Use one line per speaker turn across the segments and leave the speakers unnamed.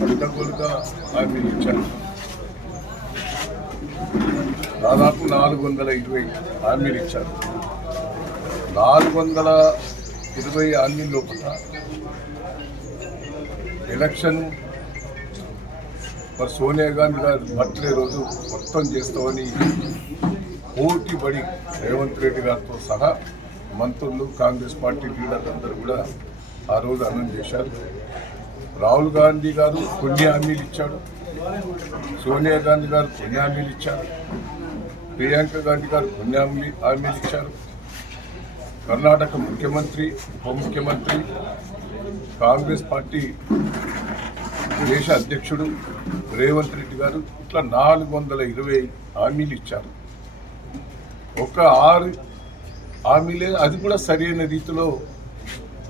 అడ్డగోలుగా హామీలు ఇచ్చారు దాదాపు నాలుగు వందల ఇరవై హామీలు ఇచ్చారు నాలుగు వందల ఇరవై హామీల లోపల ఎలక్షన్ మరి సోనియా గాంధీ గారు బర్త్డే రోజు మొత్తం చేస్తామని పోటీ పడి రేవంత్ రెడ్డి గారితో సహా మంత్రులు కాంగ్రెస్ పార్టీ లీడర్లు అందరూ కూడా ఆ రోజు అన్నం చేశారు. రాహుల్ గాంధీ గారు కొన్ని హామీలు ఇచ్చాడు. సోనియా గాంధీ గారు కొన్ని హామీలు ఇచ్చారు. ప్రియాంక గాంధీ గారు కొన్ని హామీ హామీలు ఇచ్చారు. కర్ణాటక ముఖ్యమంత్రి ఉప ముఖ్యమంత్రి కాంగ్రెస్ పార్టీ దేశ అధ్యక్షుడు రేవంత్ రెడ్డి గారు ఇట్లా నాలుగు వందల ఇరవై హామీలు ఇచ్చారు. ఒక ఆరు హామీలే అది కూడా సరైన రీతిలో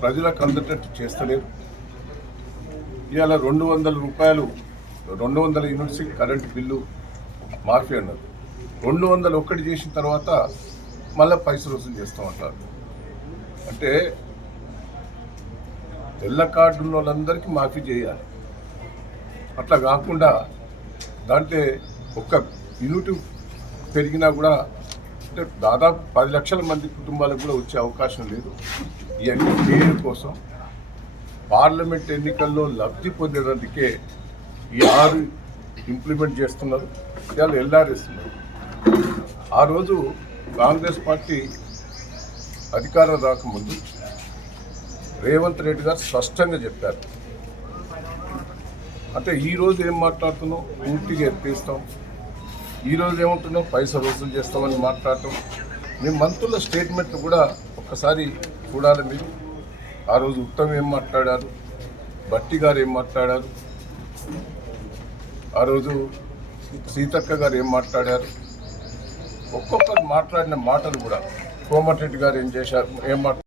ప్రజలకు అందటట్టు చేస్తలేరు. ఇవాళ రెండు వందల రూపాయలు రెండు వందల యూనిట్స్ కరెంట్ బిల్లు మాఫీ అన్నారు. రెండు వందలు ఒక్కటి చేసిన తర్వాత మళ్ళీ పైసలు వసూలు చేస్తామంటారు అంటే తెల్ల కార్డు ఉన్న వాళ్ళందరికీ మాఫీ చేయాలి. అట్లా కాకుండా దాంట్లో ఒక్క యూనిట్ పెరిగినా కూడా అంటే దాదాపు పది లక్షల మంది కుటుంబాలకు కూడా వచ్చే అవకాశం లేదు. ఇవన్నీ పేరు కోసం పార్లమెంట్ ఎన్నికల్లో లబ్ధి పొందేటందుకే ఈ ఆరు ఇంప్లిమెంట్ చేస్తున్నారు ఇవాళ ఎల్లారేస్తున్నారు ఆ రోజు కాంగ్రెస్ పార్టీ అధికారం రాకముందు రేవంత్ రెడ్డి గారు స్పష్టంగా చెప్పారు. అంటే ఈరోజు ఏం మాట్లాడుతున్నాం? పూర్తిగా ఎత్తిస్తాం. ఈ రోజు పైసలు వసూలు చేస్తామని మాట్లాడటం. మీ మంత్రుల స్టేట్మెంట్ కూడా ఒక్కసారి చూడాలి మీరు. ఆ రోజు ఉత్తమ్ ఏం మాట్లాడారు? బట్టి గారు ఏం మాట్లాడారు? ఆ రోజు సీతక్క గారు ఏం మాట్లాడారు? ఒక్కొక్కరు మాట్లాడిన మాటలు కూడా కోమటిరెడ్డి గారు ఏం చేశారు? ఏం మాట్లా